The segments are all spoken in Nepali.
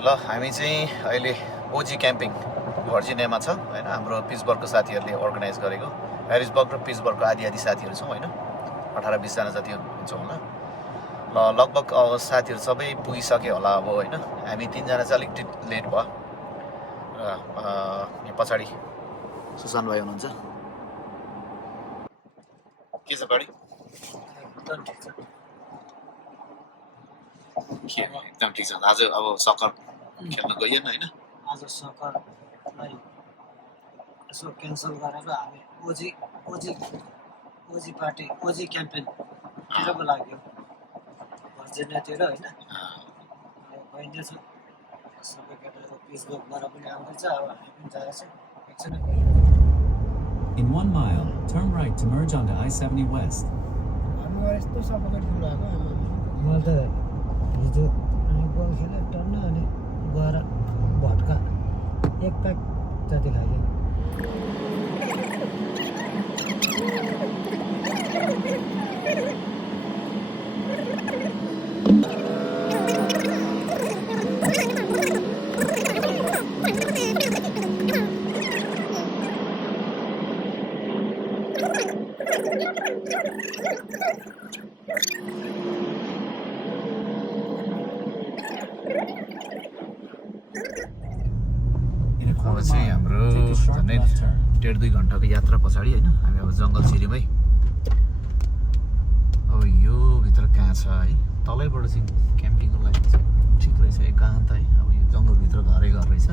ल हामी चाहिँ अहिले ओजी क्याम्पिङ भर्जिनियामा छ हैन हाम्रो पिट्सबर्गको साथीहरूले अर्गनाइज गरेको ह्यारिसबर्ग र पिट्सबर्गको आदि साथीहरू छौँ हैन 18-20 जना जति हुन्छौँ होला ल लगभग साथीहरू सबै पुगिसक्यो होला अब हैन हामी 3 जना चाहिँ अलिकति लेट भयो र यहाँ पछाडि सुशान्त भाइ हुनुहुन्छ के छ बडी एकदम ठिक छ आज अब सकर खेल्न गइएन हैन आज सकरलाई यसो क्यान्सल गरेर हामी ओजी पार्टी ओजी क्याम्पेनतिर पो लाग्यो भर्जिनियातिर होइन भइँदैछ सबै केटाहरू पिट्सबर्गबाट पनि आउँदैछ अब हामी पनि जाँदैछ एकछिन In 1 mile, turn right to merge onto I-70 West. मलाई त हिजो हामी बल खेल्यो टन्न अनि गएर भट्का एक प्याक जति खायो अब चाहिँ हाम्रो झन्डै 1.5-2 घन्टाको यात्रा पछाडि होइन हामी अब जङ्गल छिरीमै अब यो भित्र कहाँ छ है तलैबाट चाहिँ क्याम्पिङको लागि चाहिँ ठिक रहेछ एकान्त है अब यो जङ्गलभित्र घरै घर रहेछ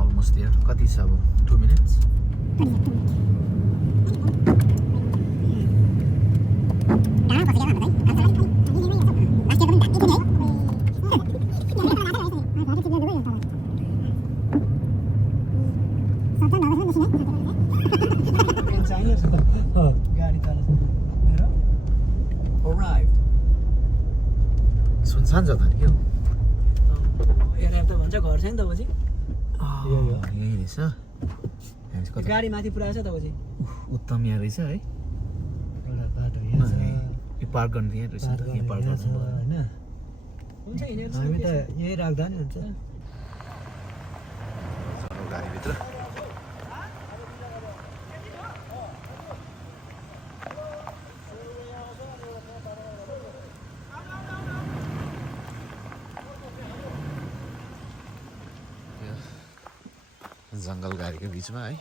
अलमोस्ट देयर कति छ अब 2 मिनट्स गाडी तल Arrived. सुनसान छ त नि यो यहाँ त भन्छ घर छ नि त पछि यही रहेछ गाडी माथि पुऱ्याएछ त पछि उत्तम यहाँ रहेछ है एउटा बाटो यहाँ छ यो पार्क गर्ने यहाँ रहेछ नि त यहाँ पार्क गर्नु होइन हुन्छ हिँडेर हामी त यही राख्दा नि हुन्छ गाडीभित्र जङ्गल गाडीको बिचमा है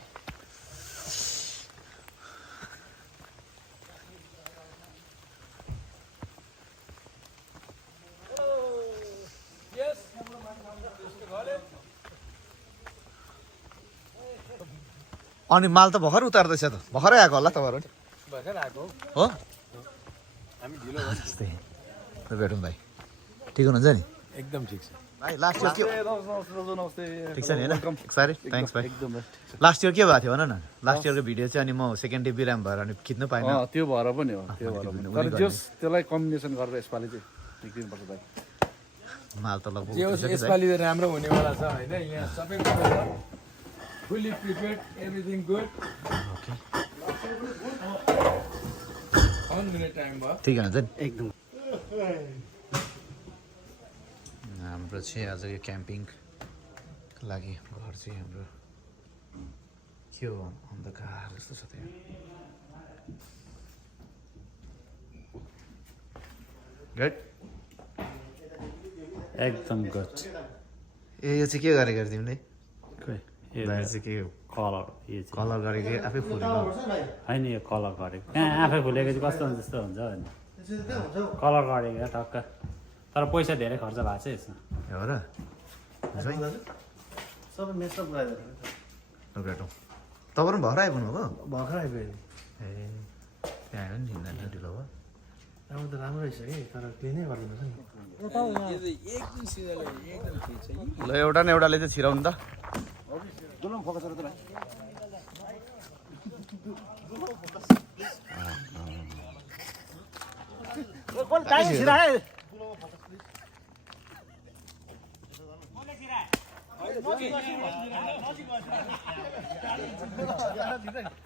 अनि माल त भर्खर उतार्दैछ त भर्खरै आएको होला तपाईँहरू हो हामी ढिलो त्यस्तै भेटौँ भाइ ठिक हुनुहुन्छ नि एकदम ठिक छ भाइ लास्ट इयर के ठिक छ नि होइन सरी थ्याङ्क्स भाइ एकदम लास्ट इयर के भएको थियो भन न लास्ट इयरको भिडियो चाहिँ अनि म सेकेन्ड डे बिराम भएर अनि खिच्नु पाइनँ त्यो भएर पनि हो त्यो भएर पनि तर जस त्यसलाई कम्बिनेसन गरेर यसपालि चाहिँ निक्लिनुपर्छ भाइ माल त लगभग यसपालि राम्रो हुनेवाला छ होइन यहाँ सबै fully prepared everything good time भयो ठिक हुनुहुन्छ नि एकदम हाम्रो चाहिँ आज यो क्याम्पिङको लागि घर चाहिँ हाम्रो के हो अन्धकार जस्तो छ त्यहाँ गुड एकदम गुड ए यो चाहिँ के गरेको अरे तिमीले बाहिर चाहिँ के कलर यो चाहिँ कलर गरेको आफै फुलेको होइन यो कलर गरेको कहाँ आफै फुलेको चाहिँ कस्तो हुन्छ जस्तो हुन्छ होइन कलर गरेको टक्क तर पैसा धेरै खर्च भएको छ यसमा हो र सबै मेसअप गरेर भेटौँ तपाईँहरू पनि भर्खर आइपुग्नु हो भर्खर आइपुग्यो ए त्यहाँ आयो नि हिँड्दा ढिलो भयो अब त राम्रो रहेछ कि तर क्लिनै गरिदिनुहोस् नि ल एउटा न एउटाले चाहिँ छिराउनु त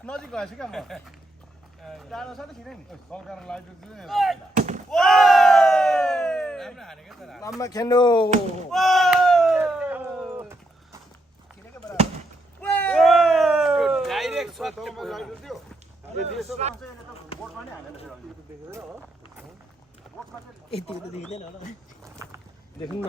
नजिक भएछ क्या म टाढो छ त किन नि सरकार लाइट बराबरमा खेल्नु डाइरेक्ट सट यति त देख्दैन होला देख्नु न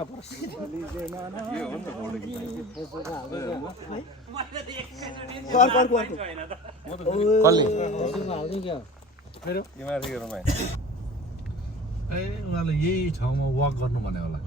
उनीहरूले यही ठाउँमा वक गर्नु भने होला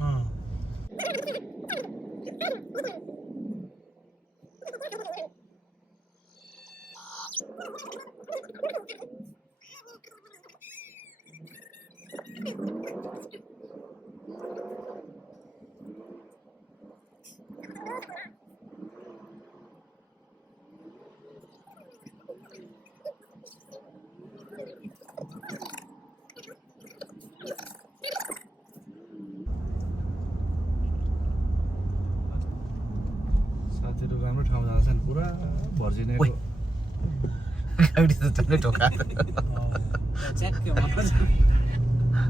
साथीहरू राम्रो ठाउँ जान्छन् पुरा भर्जिनियाको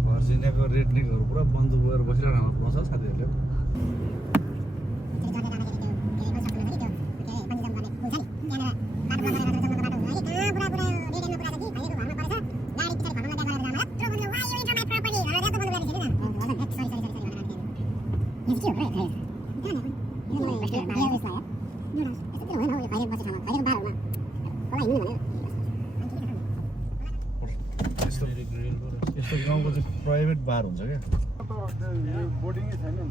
भर्जिनियाको रेडनिकहरू पुरा बन्दुक गरेर बसिरहेको पाउँछ साथीहरूले यस्तो गाउँको चाहिँ प्राइभेट बार हुन्छ क्या बोर्डिङै छैन नि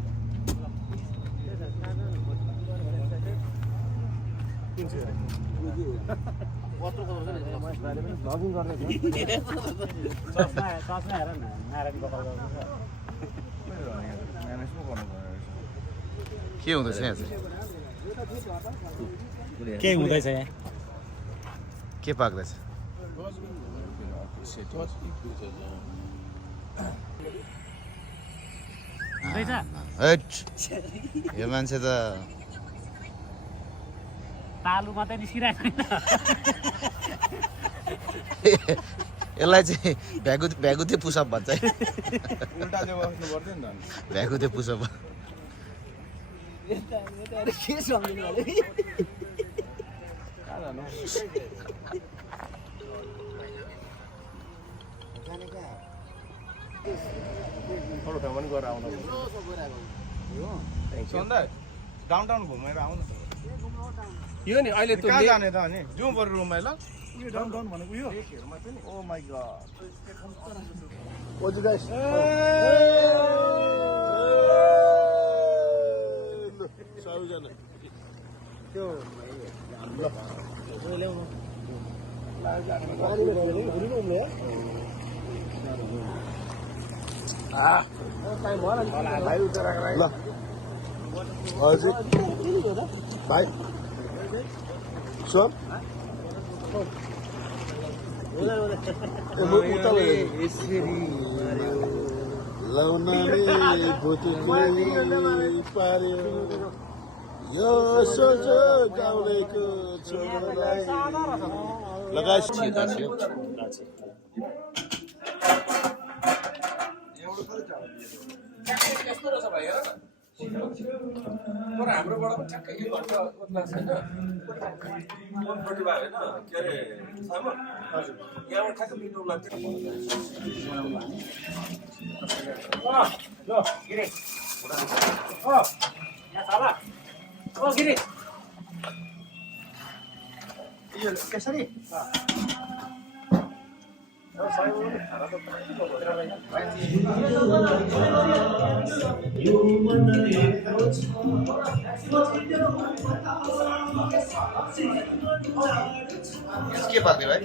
भ्लगिङ गर्ने चस्मा हेर न नारायण गोपाल के हुँदैछ यहाँ चाहिँ के हुँदैछ यहाँ के पाक्दैछ हैट यो मान्छे त तालु मात्रै निस्किरहेको यसलाई चाहिँ भ्यागुते पुसअप भन्छ है उल्टा चाहिँ बस्नु पर्दैन नि भ्यागुते पुसअप के सम्झिनु होला अरू ठाउँमा पनि गएर आउनु सन्ध्या डाउनटाउन घुमेर आउनु यो नि अहिले कहाँ जाने त अनि जाउँ बरु रुममा ल डाउनटाउन भनेको यो ओ माइ गॉड सबैजना त्यो भाइ यो सोझो गाउँलेको छोरालाई तर हाम्रोबाट पनि ठ्याक्कै के भन्छ छैन प्रतिभा होइन के अरे सामान यहाँबाट ठ्याक्कै मिठो लाग्छ ल गिरे यहाँ साला ओ गिरे यो कसरी के पाक्ने भाइ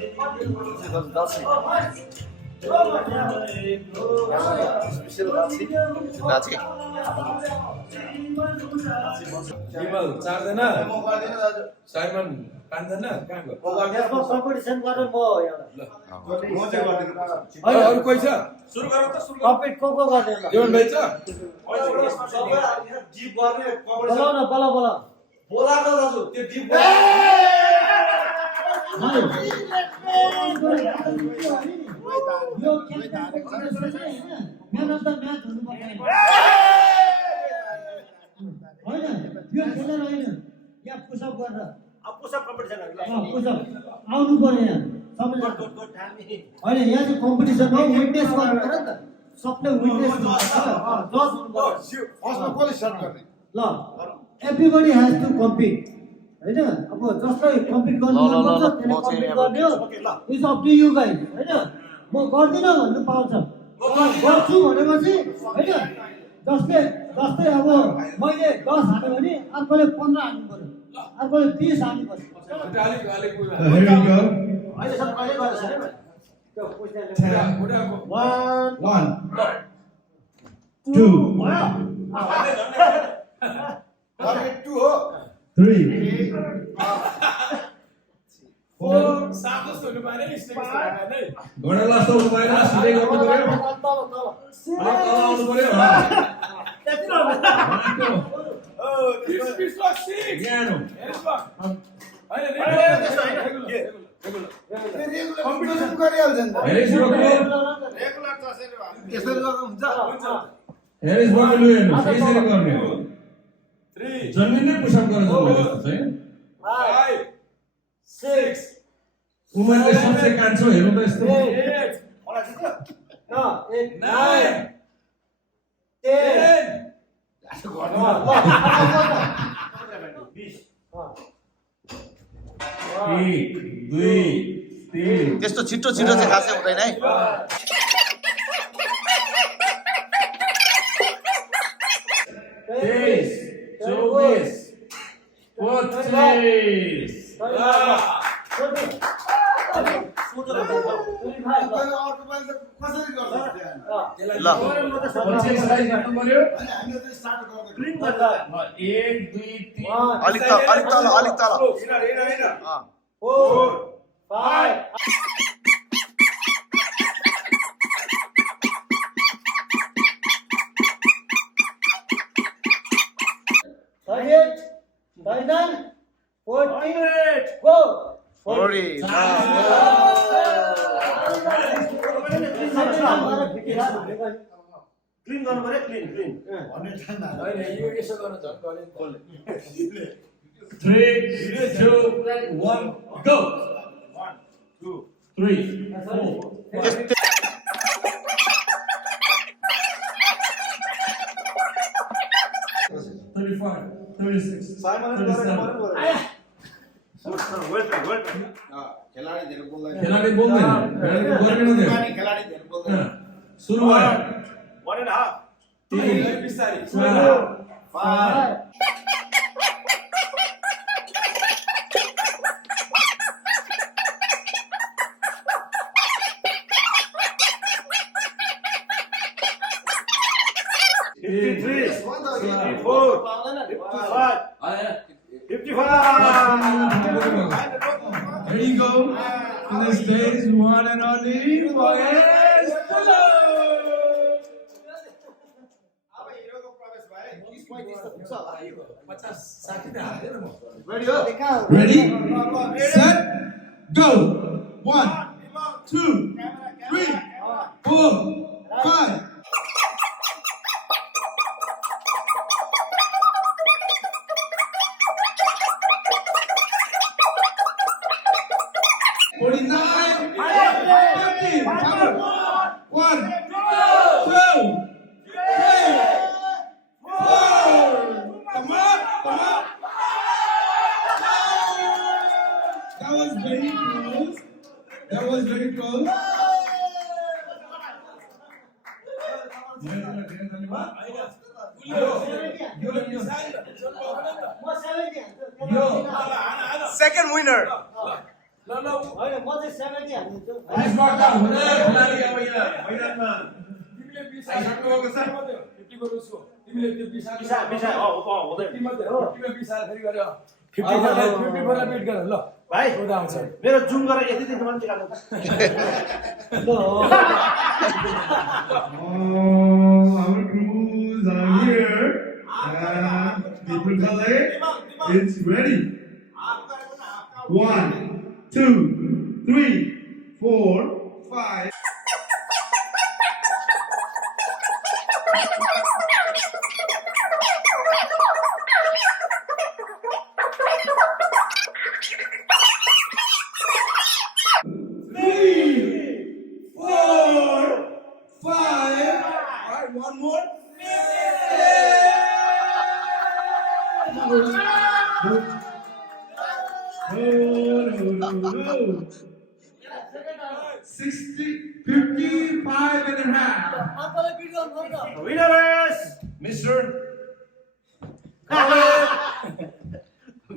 दाछी विमल चारजना साइमन पाँचजना कहाँ गयो कम्पिटिसन गरेर म अरू कोही छ सुरु गरौँ त सुरु कम्पिट को गर्ने ल जीवन भाइ छ जीप गर्ने बोलाउ न बोला बोला बोला त दाजु त्यो जीप यो म्यान अफ द म्याच हुनु पर्छ गरेर पुसअप कम्पिटिसनहरु पुसअप आउनु पर्यो यहाँ सबैजना होइन यहाँ चाहिँ कम्पिटिसन हो विटनेस गर्नु पर्यो नि त सबले विटनेस जज फर्स्टमा कसले स्टार्ट गर्ने ल एभ्रीबडी हेज टु कम्पिट होइन अब जसलाई कम्पिट गर्नु मन पर्छ त्यसले कम्पिट गर्ने हो it's up to you guys होइन म गर्दिनँ भन्नु पाउँछ गर्छु भनेपछि होइन जस्तै अब मैले 10 हाल्यो भने अर्कोले 15 हाल्नु पर्यो अर्कोले 30 हाल्नु पर्यो Here we go. अहिलेसम्म कहिले गरेको छैन त्यो One, two, three, four. घोडा लास्ट आउनु भएन सिधै गर्नु पर्यो तल आउनु पर्यो न्यानो कम्पिटिसन गरिहाल्छ नि त यसरी गर्दा हुन्छ हेरिस बर्ग लु हेर्नुहोस् यसरी गर्ने हो जन्मिनै पुसअप गरेर जस्तो चाहिँ 5 6 उमेरले सबसे कान्छो हेर्नु त यस्तो 1 2 3 त्यस्तो छिटो छिटो चाहिँ खासै हुँदैन है क्लीन गर्नु पर्यो क्लीन 3 2 1 go 1 2 3 4 35 36 खेलाडी बोल्दैन सुरु भयो 1.5 There you go. In the stage, one and only Mahesh Pillai. Ready? Set? Go! 1, 2, 3, 4, 5. That was very close. Second winner. Nice work out. भाइ मेरो जुम गरेर यति दिन मान्छे काट्नु Our crews are here. People collect. It's ready. 1, 2, 3, 4, 5. right, one more. 55.5. Winner is Mr.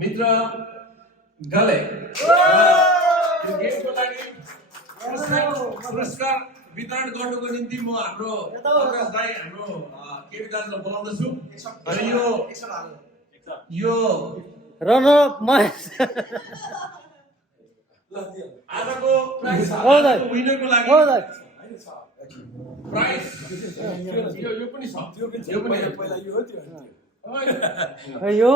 मित्र गले यो गेमको लागि पुरस्कार वितरण गर्नुको निम्ति म हाम्रो प्रकाश दाई हाम्रो केबी दाजुलाई बोलाउँदछु अनि यो रनअप महेश आजको प्राइज विनरको लागि प्राइज यो पनि छ यो पनि पहिला यो हो त्यो यो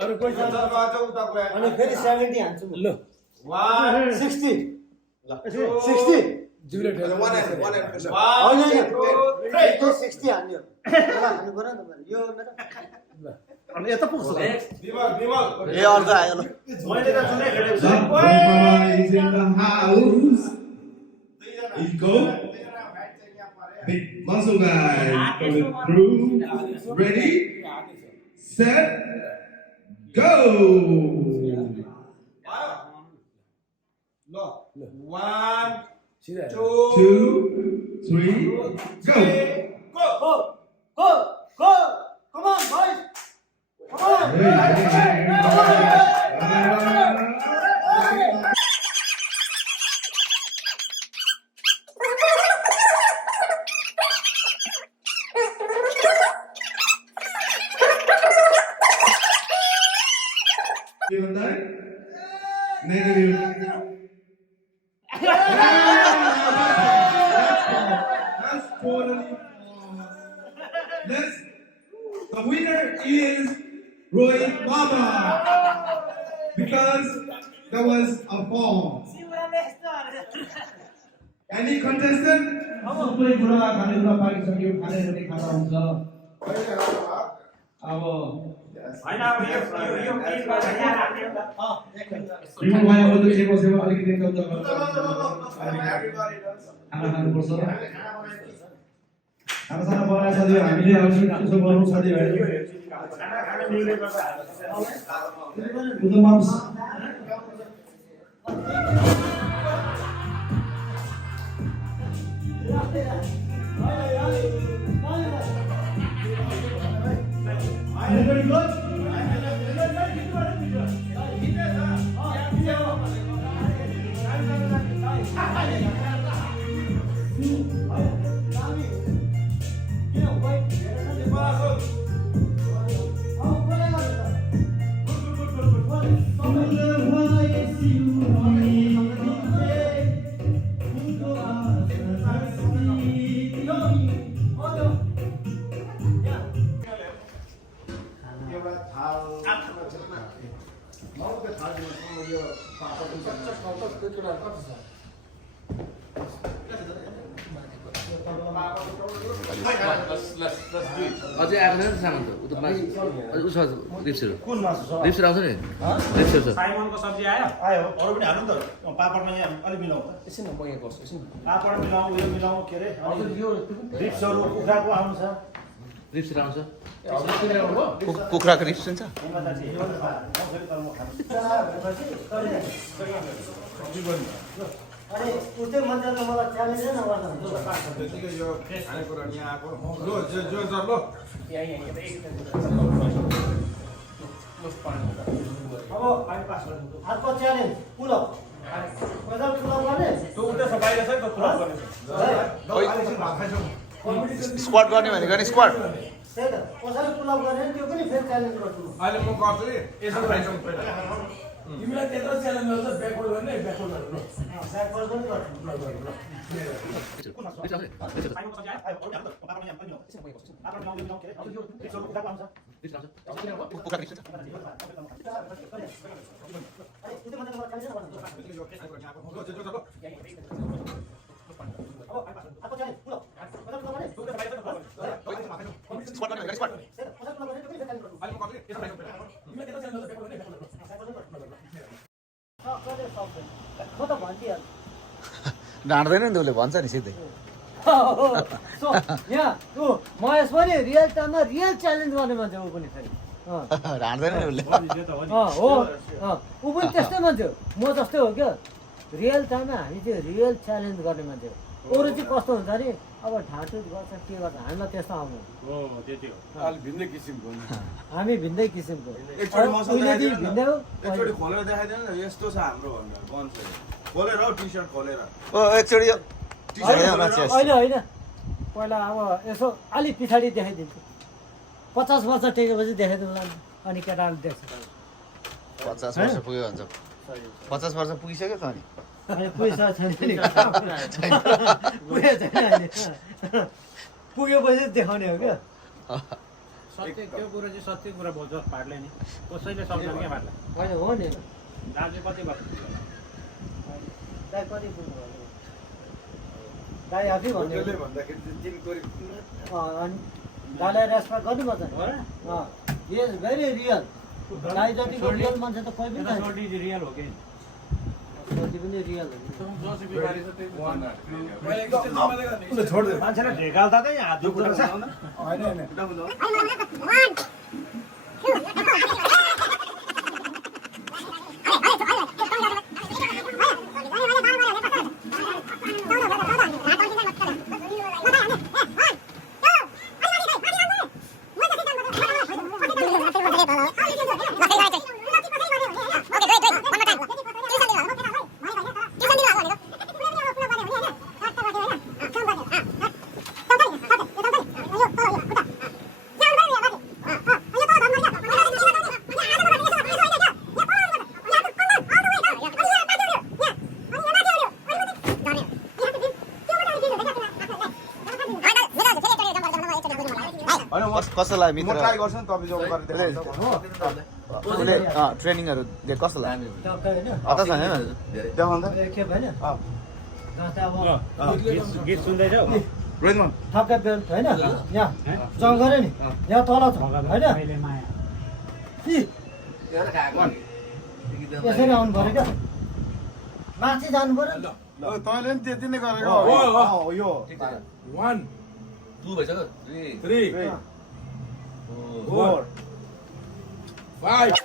अरू कोही छ अनि फेरि 70 हान्छु ल 60 हान्यो हान्नु पर्यो नि त यो अनि यता पुग्छ ए अर्को आयो ल मैले त जुनै खेलेको छु Is in the house. Ego. Big muscle guy coming through. Ready, set, go. 1 2, 3, go. go come on boys come on Negative. That's totally Let's. The winner is Rohit Baba because that was a fall. Any contestant? सबै कुरा खानेकुरा पाकिसक्यो खाने पनि खाना हुन्छ अब हैन अब यो रिमोट भाइ अरु दुई बसेको अलिकति कम गर्नु खाना खानुपर्छ खाना बनाएर सधैँ हामीले अब त्यसो गर्नु सधैँ Everybody good? अझै आएको छैन सामान त उता मासु उसो लिप्सहरू कुन मासु छ लिप्सहरू आउँछ नि लिप्सहरू छ साइमनको सब्जी आयो आयो अरु पनि हाल्नु त पापडमा यहाँ अलि मिलाउँ त एकछिन म यहाँ गर्छु एकछिन पापड मिलाउँ उयो मिलाउँ के अरे यो रिप्सहरू कुखुराको आउँछ लिप्सहरू आउँछ कुखुराको रिप्स हुन्छ अनि उतै मन्दिरमा मलाई च्यालेन्ज नै नगर्नु त्यतिकै यो खानेकुरा यहाँ आएको लो जो लो अब अर्को च्यालेन्ज पुलअप पैसा पुलअप गर्ने त्यो उतै छ बाहिर छ नि त पुरा गर्ने स्क्वाड गर्ने भनेको नि स्क्वाड त्यही त कसरी पुलअप गर्ने त्यो पनि फेरि च्यालेन्ज गर्छु अहिले म गर्छु नि यसो खाइसौँ पहिला तिमीलाई त्यत्रो च्यालेन्ज गर्छ ब्याकवर्ड गर्ने ब्याकवर्ड गर्नु ब्याकवर्ड पनि गर्छु साइमनको सब्जी आयो अरु हाल्नु त पापडमा यहाँ अलि मिलाउँ पापड मिलाउँ के अरे यो रिप्सहरू कुखुराको आउँछ कुखुराको रिप्स हुन्छ म त भनिदिइहाल्छु ढाँट्दैन नि उसले भन्छ नि सिधै यहाँ ऊ महेश पनि रियल टाइममा रियल च्यालेन्ज गर्ने मान्छे ऊ पनि फेरि ढाँट्दैन नि उसले हो ऊ पनि त्यस्तै मान्छे हो म जस्तै हो क्या रियल टाइममा हामी चाहिँ रियल च्यालेन्ज गर्ने मान्छे हो अरू चाहिँ कस्तो हुन्छ नि अब ढाँटुट गर्छ के गर्छ हामीलाई त्यस्तो आउनु भिन्दै किसिमको हामी भिन्दै किसिमको एकचोटि मसँग उहिलेदेखि भिन्दै हो एकचोटि खोलेर देखाइदिनु न यस्तो छ हाम्रो भनेर गन्छ खोलेर हौ टी सर्ट खोलेर ओ एकचोटि अहिले होइन पहिला अब यसो अलिक पछाडि देखाइदिन्छु 50 वर्ष टेकेपछि देखाइदिउँला नि अनि केटाहरूले देख्छ 50 वर्ष पुग्यो भन्छ 50 वर्ष पुगिसक्यो त अनि अनि पैसा छैन नि पुगेको छैन अहिले पुगेपछि देखाउने हो क्या सत्य त्यो कुरा चाहिँ सत्य कुरा बोल्छ पार्टले नि कसैले सक्दैन क्या पार्टले होइन हो नि दाजु कति भएको दाइ कति पुग्नु भयो दाइ आफै भन्यो त्यसले भन्दाखेरि चाहिँ 3 कोरी अनि दाइलाई रेस्पेक्ट गर्नुपर्छ इज भेरी रियल दाइ जतिको रियल मान्छे त कोही पनि छैन सोल्टी रियल हो कि जति पनि रियल हो मान्छेलाई ढेकाल्दा चाहिँ हात दुख्दो रहेछ कस्तो लाग्यो म मित्र ट्राई गर्छु नि तपाईँ जब गरेर उसले ट्रेनिङहरू दिए कस्तो लाग्यो टक्कै होइन अता छैन देखाउँदा एकखेप होइन जस्तै अब गीत सुन्दैछौ रोहितमान ठक्कै बेल्ट होइन यहाँ जङ गऱ्यो नि यहाँ तल छ होइन अहिले माया कि यसरी आउनु पऱ्यो क्या माथि जानु पऱ्यो नि तैँले नि त्यति नै गरेको यो 1 2 भइसक्यो 3 4 5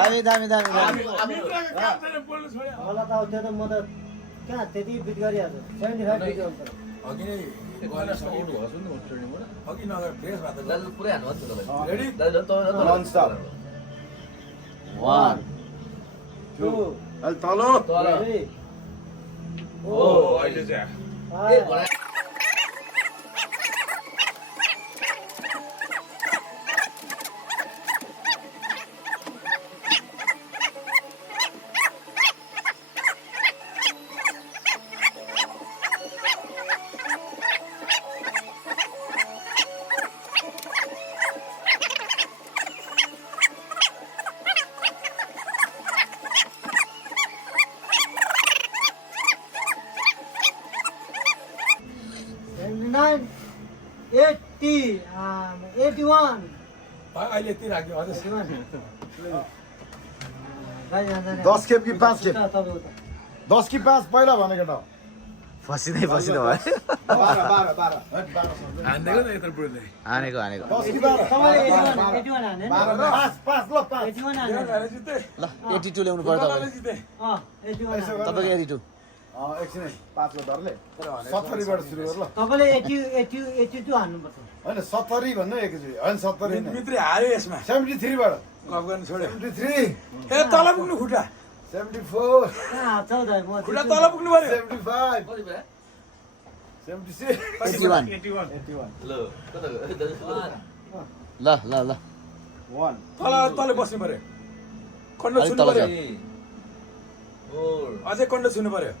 दामी दामी दामी मलाई त अब त्यो त म त कहाँ त्यति बिट गरिहाल्छु 75 डिग्री हुन्छ नन स्टप 1 2 अहिले तल 3 ओ अहिले चाहिँ 5 81 अहिले यति राख्यो अझ 10 10 खेप कि 5 खेप 10 कि 5 पहिला भनेको त फसिँदै फसिँदै भयो हान्देको न यत्रो बुढोले हानेको हानेको तपाईँले 81 हाने नि? 81 हाने? ल 82 ल्याउनु पर्यो तपाईँले 81 हाने। तपाईँको 82 एकछिन 5 को दरले 70 बाट सुरु गर ल तपाईँले 82 हान्नुपर्छ। हैन 70 भन्नु एकचोटि हैन 70 मित्र हार्यो यसमा 73 बाट गफ गर्न छोड्यो 73 ए तल पुग्नु खुट्टा 74 कहाँ छ त म खुट्टा तल पुग्नु पर्यो 75 76 81 ल कता ल ल ल 1 तल बस्नु पर्यो कन्ड अलिक छुनु तल पर्यो छ। 4 अझै कन्ड छुनु पर्यो 5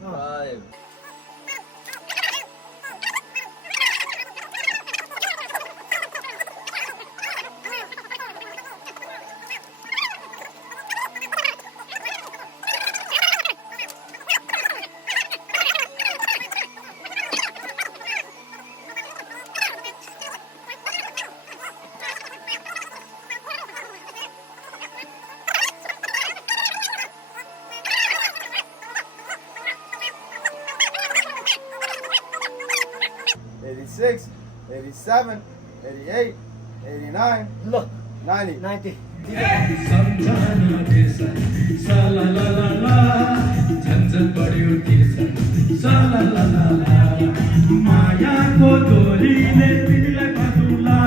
86 87 88 89 ल 90 90 मायाको डोरीले तिमीलाई बाँधौँला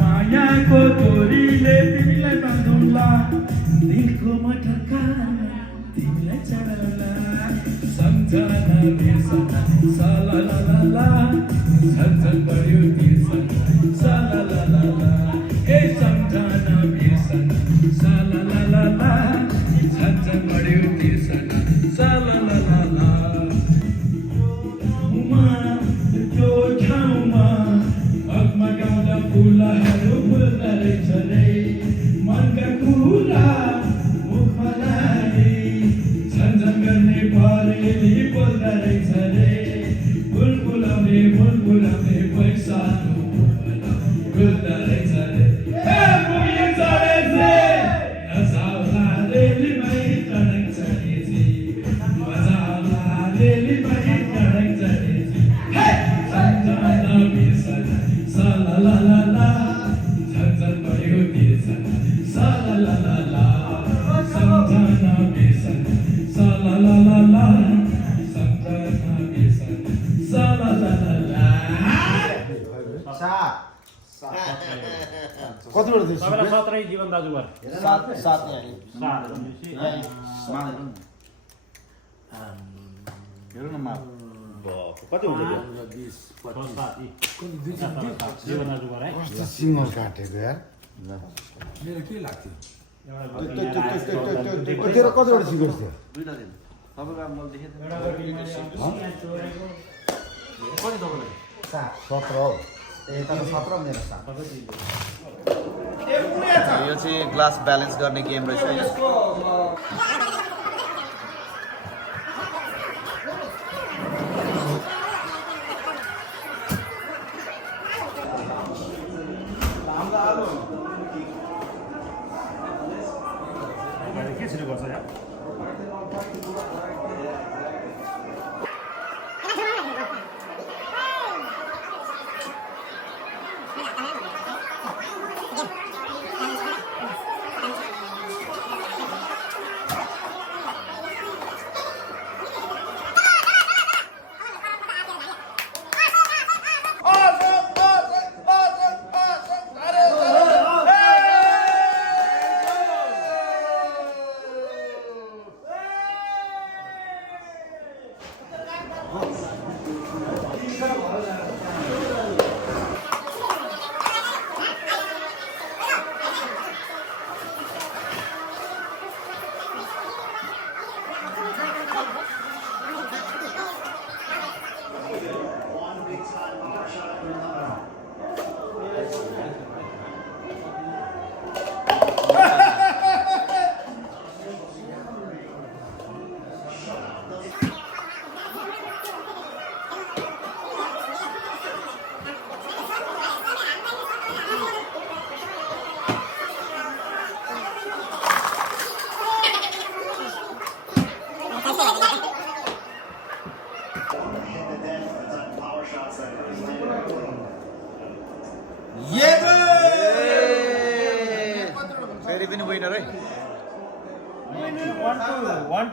मायाको डोरीले तिमीलाई बाँधौँला दिलको मटका तिमीलाई चढाउला सम्झना बिर्सना साला ला ला ला झन्झन बढ्यो तिर्सना साला ला ला ला ए सम्झना बिर्सना साला ला ला ला झन्झन बढ्यो तिर्सना साला ला ला ला त्यो ठाउँमा अगमगाउँदा फुलहरू फुल्दा रहेछ रे मनका कुरा मुखमा लाने झन्झन गर्ने परेली बोल्दा रहेछ रे बुलबुलाउने पैसा बोल्दा रहेछ रे ए मुये चढेছে नसाउला रेलीमै टडक चढेছি मजाउला रेलीमै टडक चढेছি हे सम्झना बिर्सना साला ला ला ला झन्झन बढ्यो बिर्सना साला ला ला ला सम्झना बिर्सना साला ला ला ला सम्झना बिर्सना साला ला ला ला कतिवटा दिस तपाईँलाई 17 जीवन दाजु भएर 7 यहाँनिर। 7 भनेपछि हेर्नु न मा कति हुन्छ त्यो 7 जीवन दाजु भएर है सिङ्गल काटेको यार मेरो के लाग्थ्यो तेरो कतिवटा सिङ्गल थियो दुईटा दिन तपाईको अब मैले देखेँ कति तपाईँले 17 हो ए तपाईँ 17 मेरो 7 यो चाहिँ ग्लास ब्यालेन्स गर्ने गेम रहेछ है। के छिटो गर्छ यार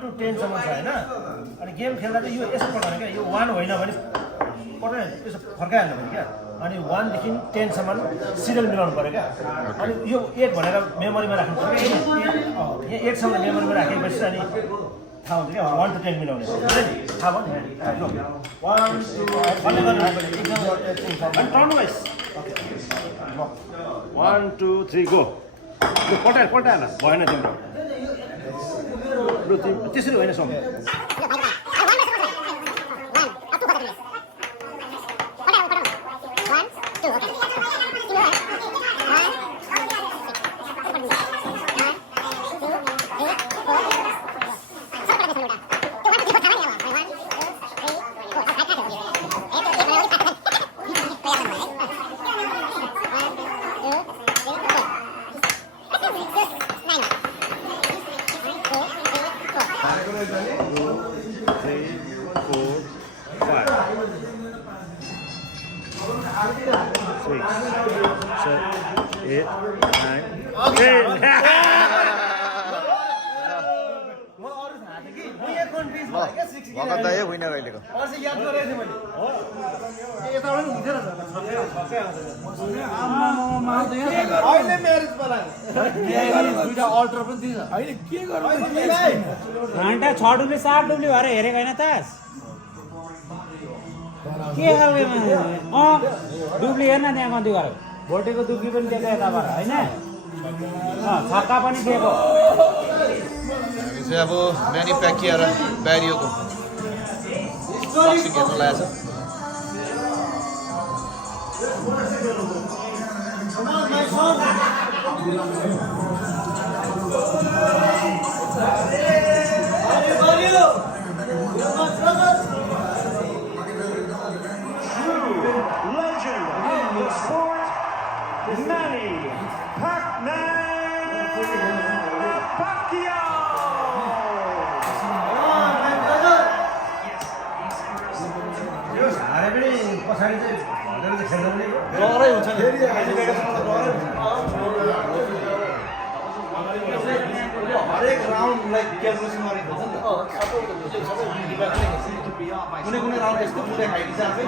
to 10 सम्म छ हैन अनि गेम खेल्दा चाहिँ यो यसो पठाउने क्या यो 1 होइन भने पठाउने त्यसो फर्काइहाल्नु भने क्या अनि 1 देखि 10 सम्म सिरियल मिलाउनु पर्यो क्या अनि यो 8 भनेर मेमोरीमा राख्नु पर्यो यहाँ 8 सम्म मेमोरीमा राखेपछि अनि थाहा हुन्छ क्या 1 to 10 मिलाउने थाहा भयो नि 1 2 टर्न वाइज 1 2 3 गो यो पल्टाएन भएन तिम्रो त्यसरी होइन सम भगत दाइ विनर अहिलेको घन्टा 6 डुब्ली 7 डुब्ली भएर हेरेको होइन तास के खालको डुब्ली हेर्न त्यहाँ कति गऱ्यो भोटेको दुब्ली पनि दिएको यताबाट होइन छक्का पनि दिएको हामी चाहिँ अब म्यानी प्याकिया र ब्यारियोको बक्सिङ हेर्न लागेको छ पछाडि चाहिँ भनेर चाहिँ खेल्दा पनि डरै हुन्छ नि हरेक राउन्ड लाइक क्यालकुलेसन गरेको हुन्छ नि त कुनै कुनै राउन्ड यस्तो कुनै खाइदिन्छ आफै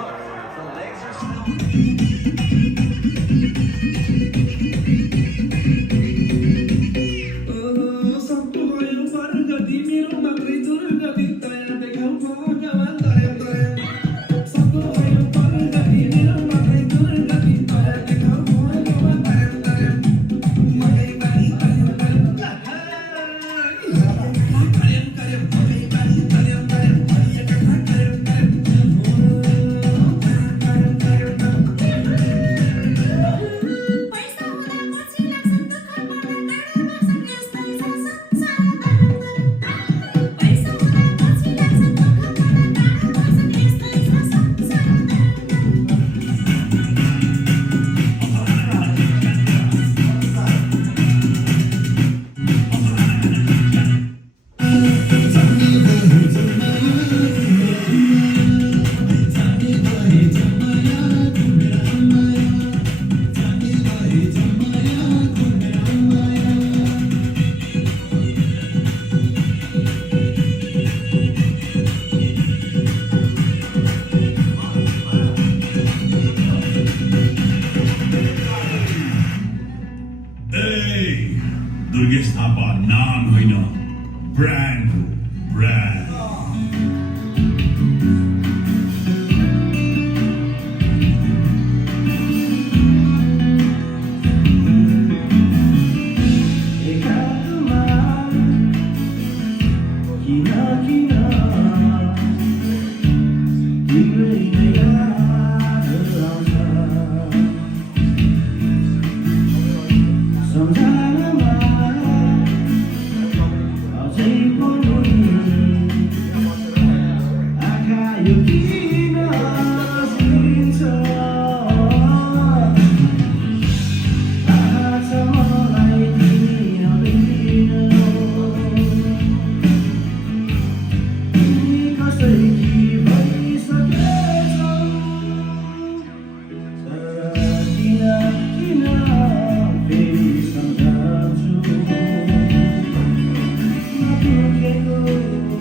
दुर्गेश थापा नाम होइन ब्रान्ड हो ब्रान्ड Thank you.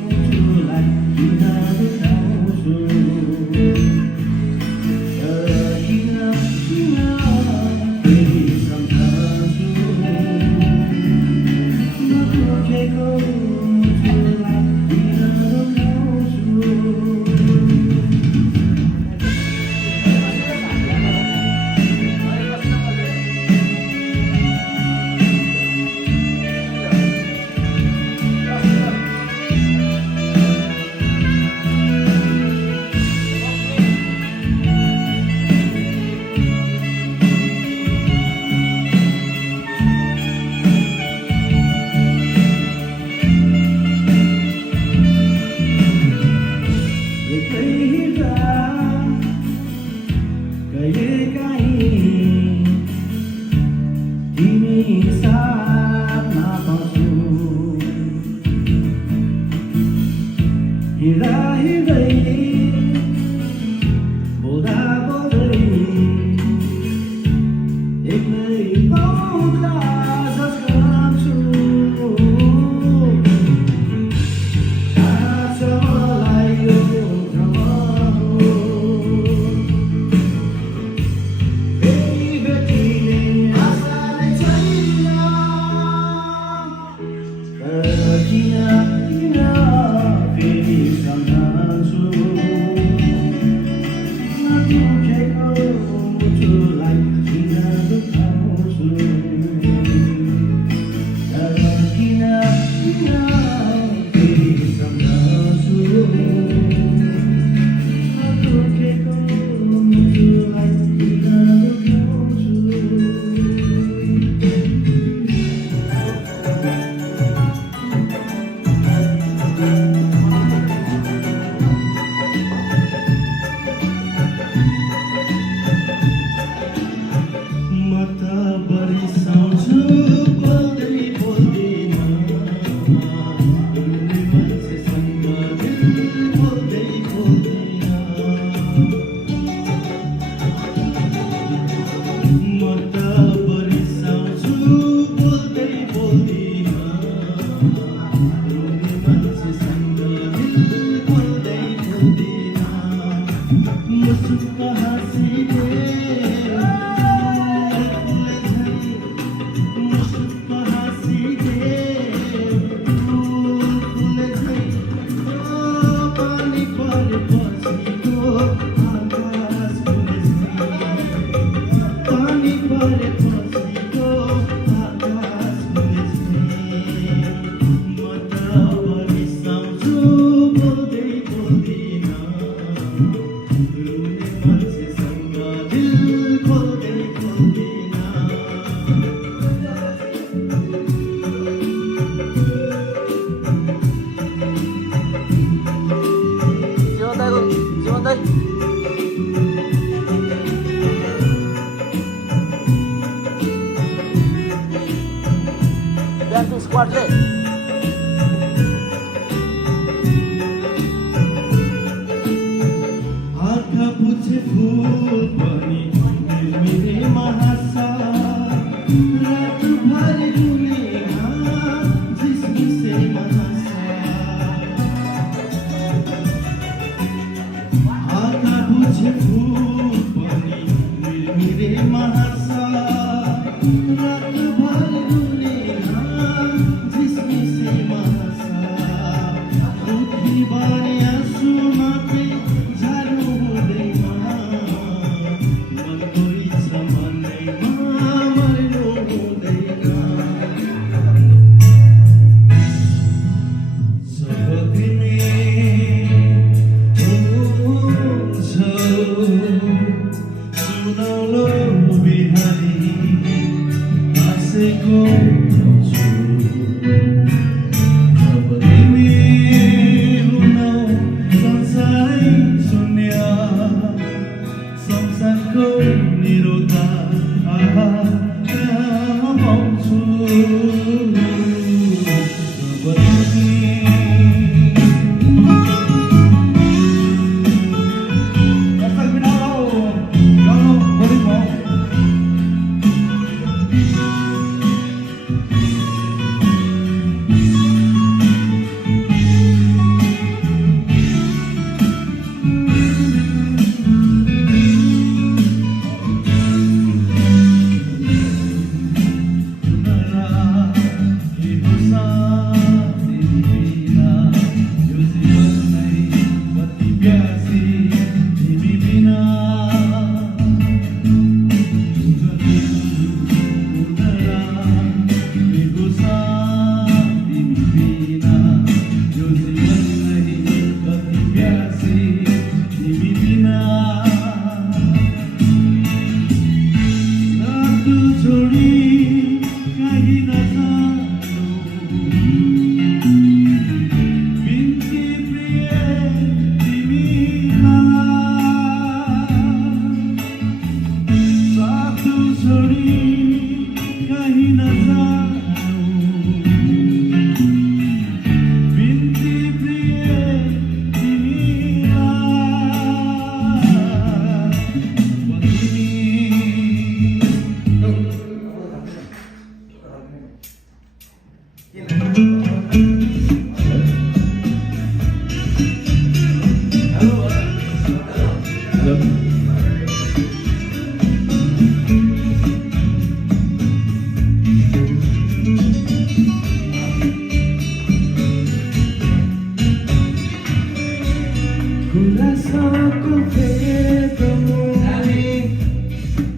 गुलासको फेदोले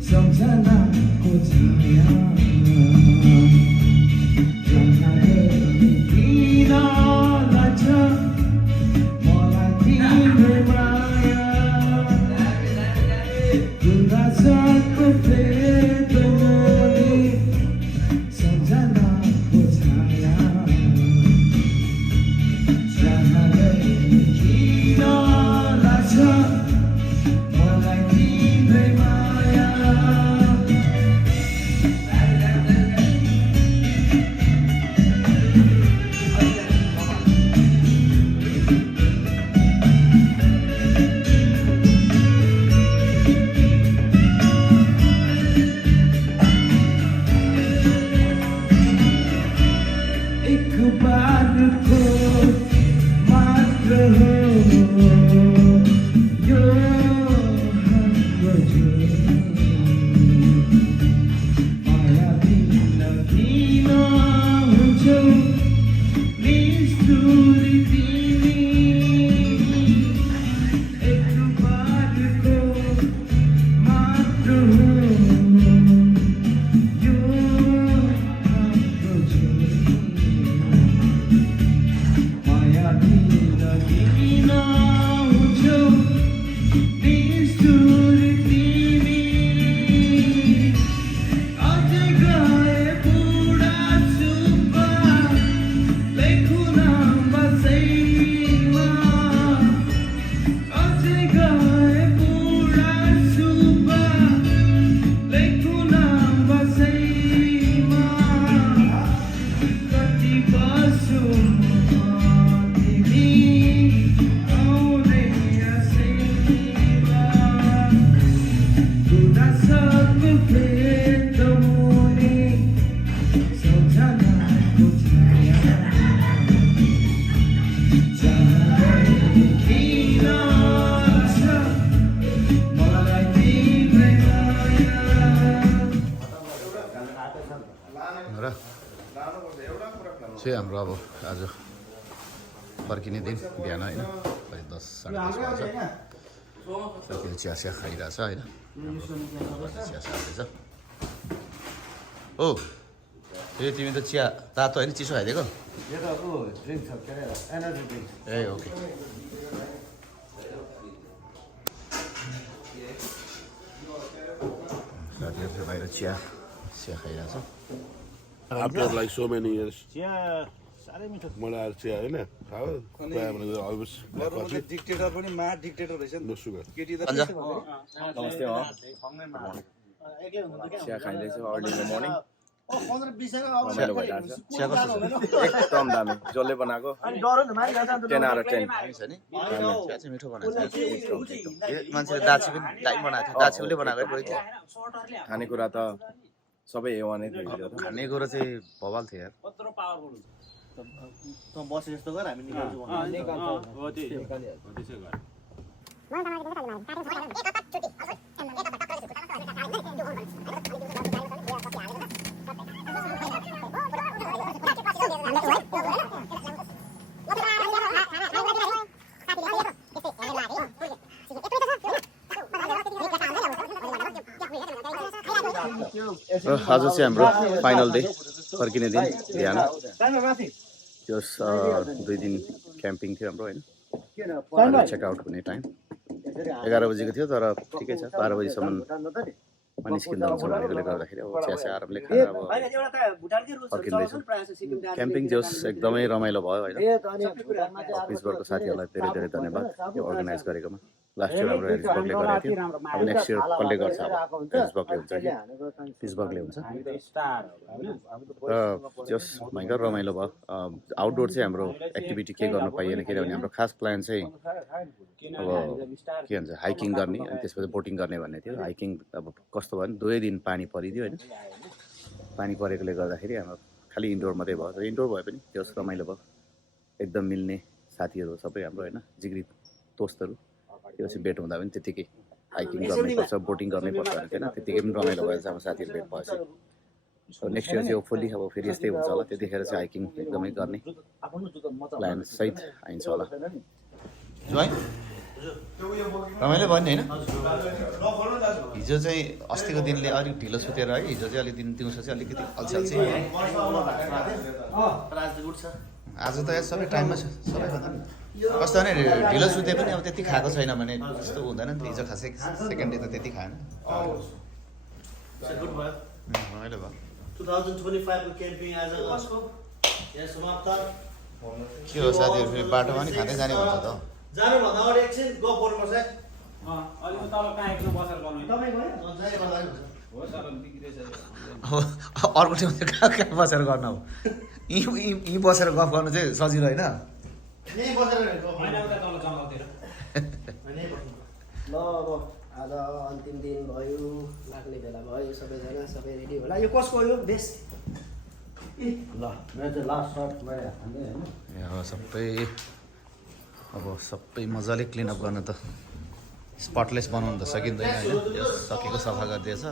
सम्झनाको छाया जहाँ गए किन लाग्छ मलाई तिम्रो माया गुलासको फेदोले सम्झनाको छाया जहाँ गए किन लाग्छ मलाई तिम्रै माया एक बारको मात्र हो यो हाम्रो जोडी माया बिन किन हुन्छौ निष्ठुरी तिमी एक बारको मात्र हो यो हाम्रो जोडी माया बिन किन हुन्छौ निष्ठुरी तिमी अझै गए बुढा सुब्बा लेखुन बसैमा अझै गए बुढा सुब्बा लेखुन बसैमा कति बसु तिमी आउँदै आसैमा गुनासोको फेदोले सम्झनाको छाया जहाँ गए किन लाग्छ मलाई तिम्रै माया र चाहिँ हाम्रो अब आज फर्किने दिन बिहान होइन करिब 10 साढे 10 बज्छ साथीहरू चिया सिया खाइरहेछ होइन चिया खाँदैछ ओ ए तिमी त चिया तातो होइन चिसो खाइदिएको ए ओके साथीहरू चाहिँ बाहिर चिया सिया खाइरहेछ After like so many years. मलाई आज चिया होइन खाऊ प्रायः भनेको always डिक्टेटर पनि मा डिक्टेटर रहेछ नि no sugar. केटी त नमस्ते हो चिया खाइँदैछु अर्ली इन द मर्निङ रमाइलो भइरहेको छ चिया कस्तो छ एकदम दामी जसले बनाएको 10 out of 10 छ नि चिया चाहिँ मिठो बनाएको छ मान्छेले दाछी पनि दाइ बनाएको थियो दाछीले बनाएको कोही थियो खानेकुरा त सबै A1 नै थियो हिजो त खानेकुरा चाहिँ बवाल थियो यार बसे जस्तो गर हामी र आज चाहिँ हाम्रो फाइनल डे फर्किने दिन बिहान त्यो 2 दिन क्याम्पिङ थियो हाम्रो होइन चेकआउट हुने टाइम 11 बजीको थियो तर ठिकै छ 12 बजीसम्म निस्किँदा हुन्छ भनेकोले गर्दाखेरि अब चिया आरामले खाएर अब फर्किँदैछौँ क्याम्पिङ जोस् एकदमै रमाइलो भयो होइन पिसबर्गको साथीहरूलाई धेरै धेरै धन्यवाद यो अर्गनाइज गरेकोमा लास्ट इयर हाम्रो हेरिसबर्गले गरेको थियो अब नेक्स्ट इयर कसले गर्छ अब हेरिसबर्गले हुन्छ कि पिसबर्गले हुन्छ र जस भयङ्कर रमाइलो भयो आउटडोर चाहिँ हाम्रो एक्टिभिटी के गर्न पाइएन किनभने हाम्रो खास प्लान चाहिँ अब के भन्छ हाइकिङ गर्ने अनि त्यसपछि बोटिङ गर्ने भन्ने थियो हाइकिङ अब कस्तो भयो भने 2 दिन पानी परिदियो होइन पानी परेकोले गर्दाखेरि हाम्रो खालि इन्डोर मात्रै भयो तर इन्डोर भए पनि त्यो रमाइलो भयो एकदम मिल्ने साथीहरू सबै हाम्रो होइन जिग्री दोस्तहरू त्यो चाहिँ भेट हुँदा पनि त्यतिकै हाइकिङ गर्नुपर्छ बोटिङ गर्नैपर्छ होइन त्यतिकै पनि रमाइलो भएछ हाम्रो साथीहरू भेट भएछ सो नेक्स्ट इयर चाहिँ होपफुल्ली अब फेरि यस्तै हुन्छ होला त्यतिखेर चाहिँ हाइकिङ एकदमै गर्ने प्लान सहित आइन्छ होला रमाइलो भयो नि होइन हिजो चाहिँ अस्तिको दिनले अलिक ढिलो सुतेर है हिजो चाहिँ अलिक दिउँसो चाहिँ अलिकति अल्छी आज त यहाँ सबै टाइममा छ सबैभन्दा कस्तो भने ढिलो सुते पनि अब त्यति खाएको छैन भने त्यस्तो हुँदैन नि त हिजो खासै सेकेन्ड डे त त्यति खाएन रमाइलो भयो 2025 को क्याम्पिङ आज यहाँ समाप्त के हो साथीहरू फेरि बाटोमा नि खाँदै जाने भन्छ त जानुभन्दा अगाडि एकछिन गफ गर्नुपर्छ अहिले तल कहाँ एकलो बसेर गर्नु अर्को ठाउँ चाहिँ कहाँ कहाँ बसेर गर्नु अब यहीँ बसेर गफ गर्नु चाहिँ सजिलो होइन यहीँ बसेर गफ होइन उता तल जङ्गलतिर ल अब आज अन्तिम दिन भयो लाग्ने बेला भयो सबैजना सबै रेडी होला यो कसको हो यो बेस ल मेरो चाहिँ लास्ट सर्ट मैले हाल्ने होइन सबै मजाले क्लिनअप गर्न त स्पटलेस बनाउनु त सकिँदैन होइन यो सकेको सफा गरिदिएछ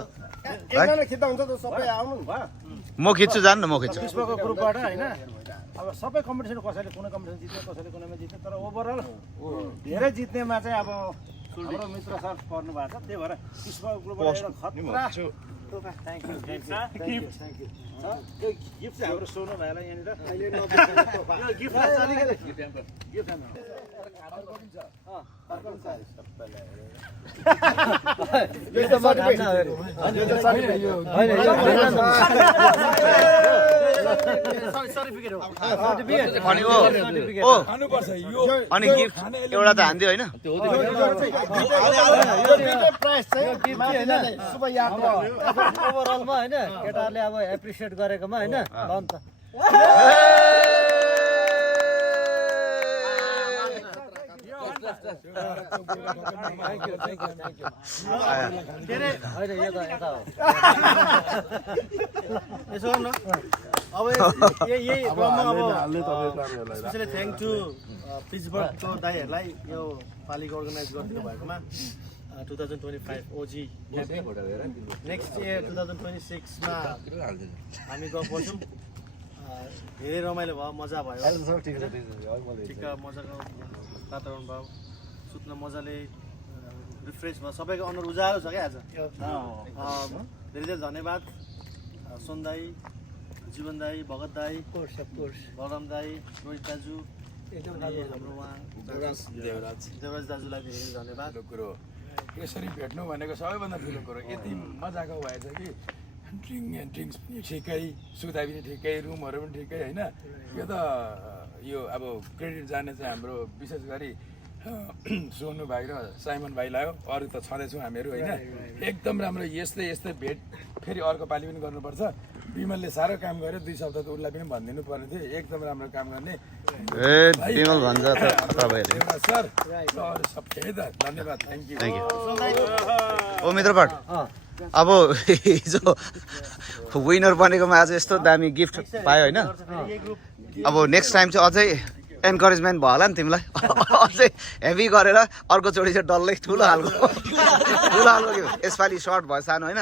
एकजना खिच्दा हुन्छ त सबै आउनु भयो म खिच्छु जानु न म खिच्छु विश्वको ग्रुपबाट होइन अब सबै कम्पिटिसन कसैले कुनै कम्पिटिसन जित्छ कसैले कुनैमा जित्छ तर ओभरअल धेरै जित्नेमा चाहिँ अब हाम्रो मित्र सर पर्नु भएको छ त्यही भएर विश्वको ग्रुपबाट एउटा खतरा थ्याङ्क यू गिफ्ट चाहिँ हाम्रो सोनु भाइलाई यहाँनिर गिफ्ट अनि गिफ्ट एउटा त हान्दियो होइन ओभरअलमा होइन केटाहरूले अब एप्रिसिएट गरेकोमा होइन अन्त यसो गर्नु अब यही क्रममा अब स्पेसली थ्याङ्क टु पिट्सबर्गको दाइहरूलाई यो पालिको अर्गनाइज गरिदिनु भएकोमा 2025 ओजी नेक्स्ट इयर 2026मा हामी गफ गर्छौँ धेरै रमाइलो भयो मजा भयो ठिक्क मजाको वातावरण भयो सुत्न मजाले रिफ्रेस भयो सबैको अनुहार उज्यालो छ क्या आज धेरै धेरै धन्यवाद सोन दाई जीवन दाई भगत दाई बलराम दाई रोहित दाजु हाम्रो उहाँ देवराज दाजुलाई धेरै धन्यवाद कुरो यसरी भेट्नु भनेको सबैभन्दा ठुलो कुरो यति मजाको भएछ कि ड्रिङ्क्स पनि ठिकै सुत्दा पनि ठिकै रुमहरू पनि ठिकै होइन यो त यो अब क्रेडिट जाने चाहिँ हाम्रो विशेष गरी सोनु भाइ र साइमन भाइलाई हो अरू त छँदैछौँ हामीहरू होइन एकदम राम्रो यस्तै यस्तै भेट फेरि अर्को पालि पनि गर्नुपर्छ विमलले साह्रो काम गर्यो 2 शब्द त उसलाई पनि भनिदिनु पर्ने थियो एकदम राम्रो काम गर्ने विमल भन्छ सर अरू सबै त धन्यवाद थ्याङ्क यू ओ मित्रपाट अब हिजो विनर बनेकोमा आज यस्तो दामी गिफ्ट पायो होइन अब नेक्स्ट टाइम चाहिँ अझै एन्करेजमेन्ट भयो होला नि तिमीलाई अझै हेभी गरेर अर्कोचोटि चाहिँ डल्लै ठुलो खालको यसपालि सर्ट भयो सानो होइन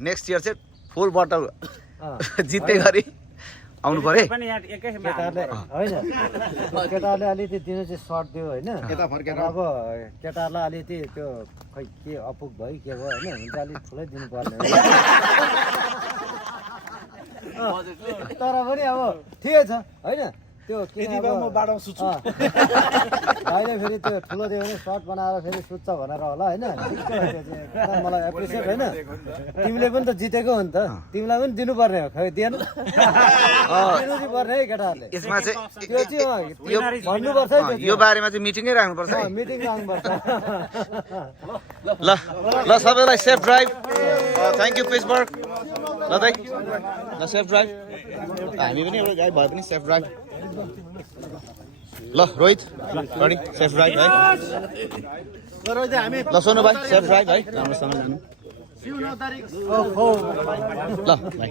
नेक्स्ट इयर चाहिँ फुल बटल जित्ने गरी आउनु पर्यो केटाहरूले अलिकति दिनु चाहिँ सर्ट दियो होइन अब केटाहरूलाई अलिकति त्यो खै के अपुग भयो के भयो होइन हुन्छ अलिक ठुलै दिनु पर्ने तर पनि अब ठिकै छ होइन त्यो म बाटोमा सुत्छु अहिले फेरि त्यो ठुलो दियो भने सर्ट बनाएर फेरि सुत्छ भनेर होला होइन मलाई एप्रिसिएट होइन तिमीले पनि त जितेको हो नि त तिमीलाई पनि दिनुपर्ने हो खै दिएन दिनु चाहिँ पर्ने है केटाहरूले यसमा चाहिँ त्यो चाहिँ भन्नुपर्छ है यो बारेमा चाहिँ मिटिङै राख्नुपर्छ है मिटिङ राख्नुपर्छ ल ल सबैलाई safe drive thank you Pittsburgh ल दाइ ल सेफ ड्राइभ हामी पनि एउटा गाई भए पनि सेफ ड्राइभ ल रोहित रेडी सेफ ड्राइभ है ल सोनु भाइ सेफ ड्राइभ है राम्रोसँग जानु ल भाइ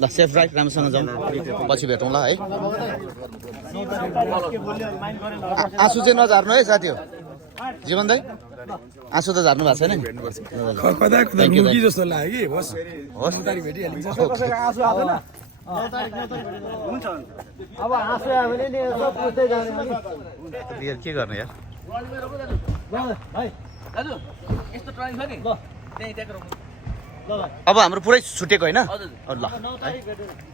ल सेफ ड्राइभ राम्रोसँग जाउँ पछि भेटौँ ल है आँसु चाहिँ नझार्नु है साथी हो जीवन दाइ आँसु त झार्नु भएको छैन नि जस्तो लाग्यो कि होस् भेटिहालिन्छ हुन्छ अब हाँसो आयो भने नि यसो पुछ्दै जाने के गर्ने यार भाइ दाजु यस्तो टर्निङ छ नि ल त्यही ट्याक्टर ल भाइ अब हाम्रो पुरै छुटेको होइन हजुर ल 9 तारिक भेट्यो